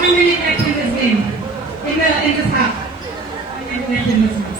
minute left in this game. In this half. 1 minute left in this half.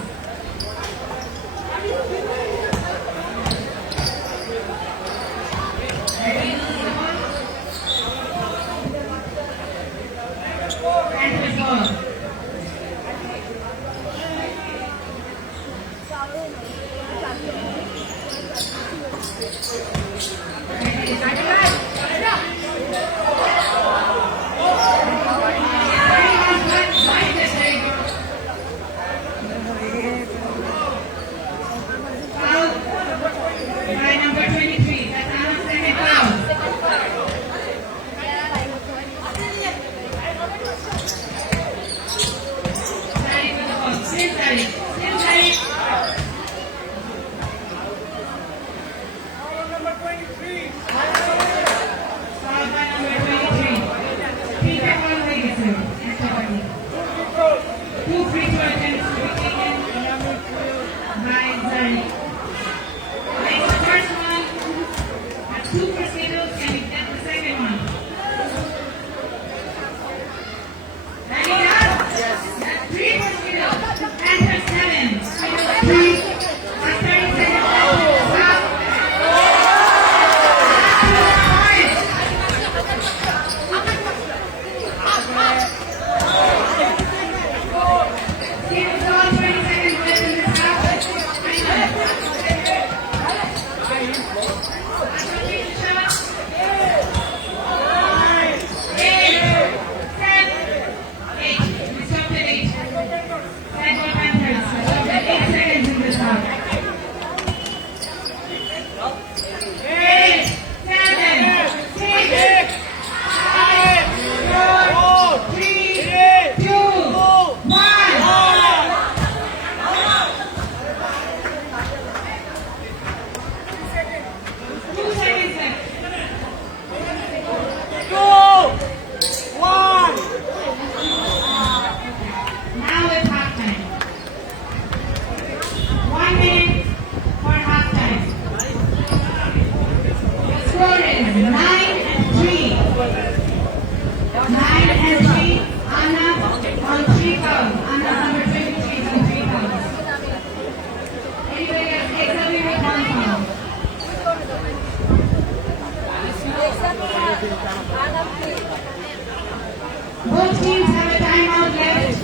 Both teams have a timeout left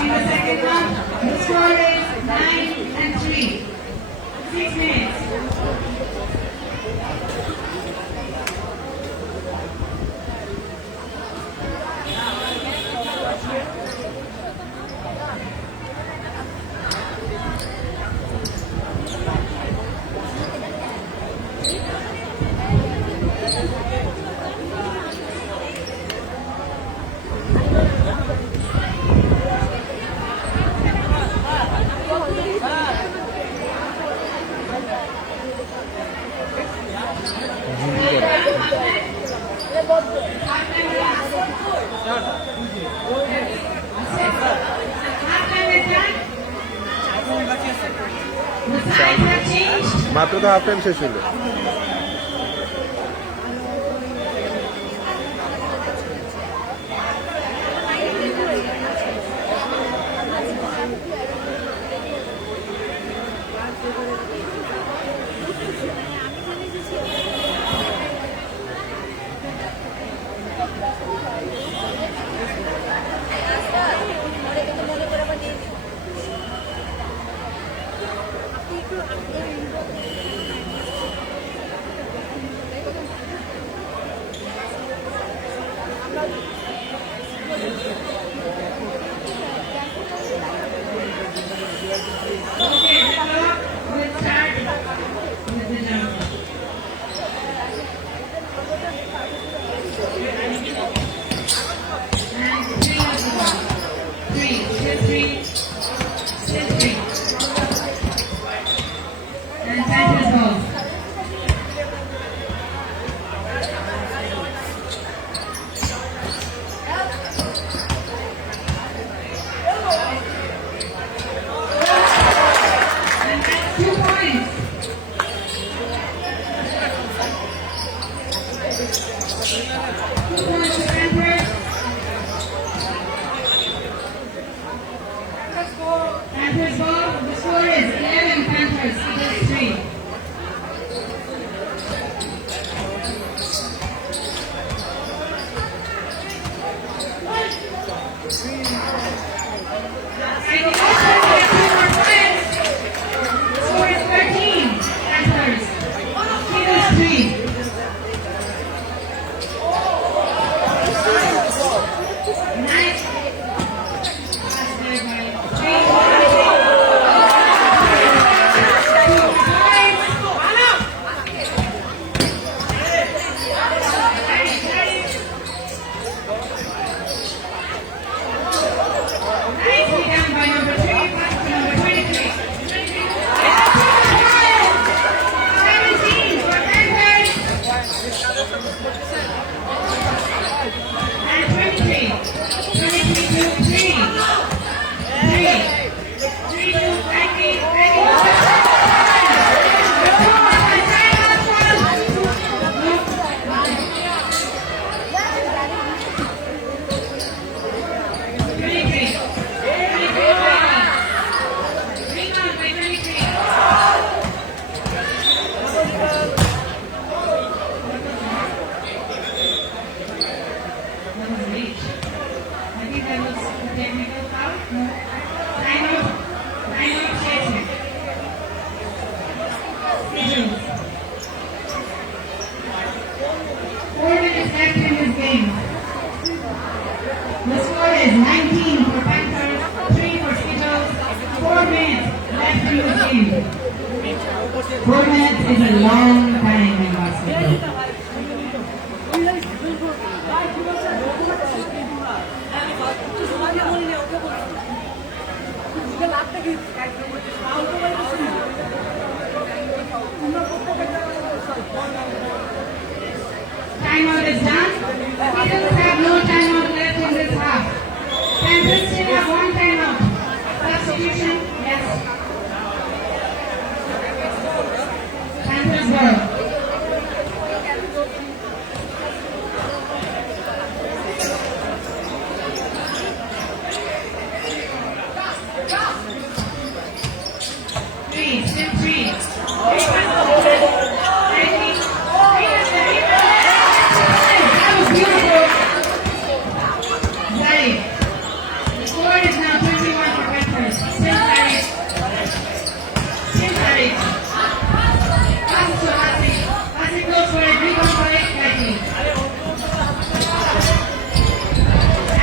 in the second half. The score is 9-3. 6 minutes. মাত্র তো half time শেষ হলো। And the Oscars have 2 more points. The score is 13. Panthers. Eagles 3. Nice. Pass there by Jay. 2 points. Nicely done by number 3. Pass to number 23. 17 for Panthers. And 23. 23 to 3. 3 to 20. I think that was a technical foul. No. Timeout. Timeout, Chelsea. Eagles. 4 minutes left in this game. The score is 19 for Panthers, 3 for Skittles. 4 minutes left in this game. 4 minutes is a long time in basketball. Timeout is done. Eagles have no timeout left in this half. Panthers still have 1 timeout. Substitution, yes. Panthers go. Still 3. That was beautiful. Zari. The score is now 21 for Panthers. Still Zari. Still Zari. Passes to Hasik. Hasik goes for it. Rebound for it. Likely.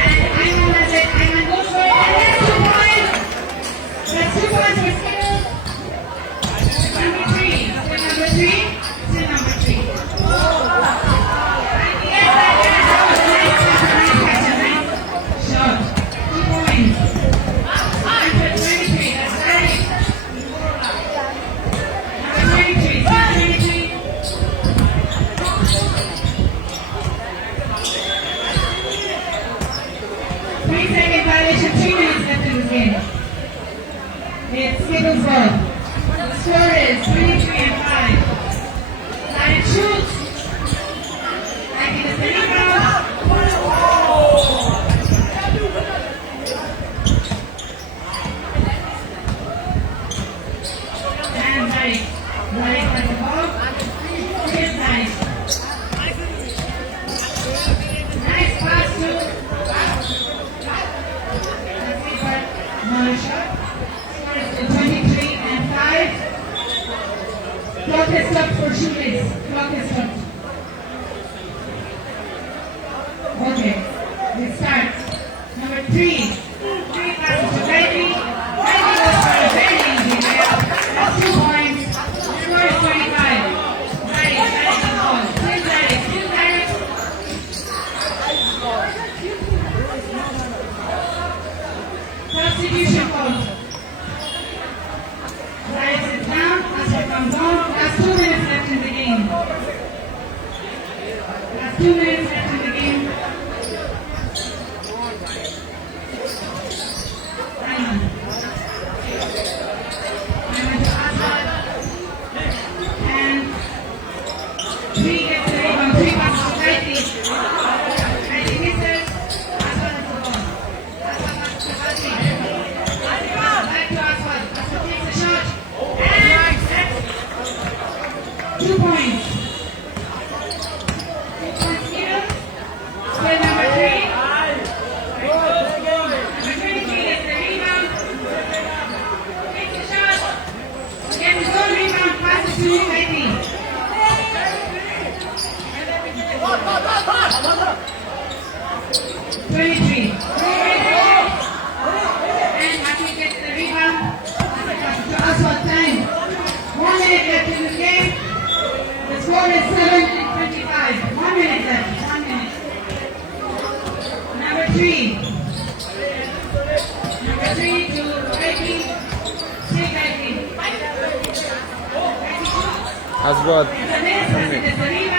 And Ayman has it. Ayman goes for it. And that's 2 points. That's 2 points for Skittles. Number 3. Still number 3. Still number 3. Yes, that was nice. Nice shot. 2 points. Number 23. That's right. Number 23. Still 23. 3-second violation. 3 minutes left in this game. It's Skittles' ball. The score is 23 and 5. Zion shoots. Like in the spinning round. And Zaid. Zaid has the ball. Here's Zaid. Nice pass to. Let's see for another shot. Score is 23 and 5. Clock has stopped for shooters. Clock has stopped. Okay, let's start. Number 3. 3 passes to Brady. Brady goes for a very easy layup. That's 2 points. The score is 25. Zaid has the ball. Still Zaid. Still Zaid. Substitution call. Zaid sits down. Asher comes on. That's 2 minutes left in the game. That's 2 minutes left in the game. Ayman. Ayman to Asad. And 3 gets the rebound. 3 passes to Kaiti. Kaiti misses. Asad has the ball. Asad passes to Hati. Back to Asad. Asad takes a shot. And that's 2 points. 2 points here. Still number 3. 3. Number 3 to Kaiti. Say Kaiti. Asbad. The next is the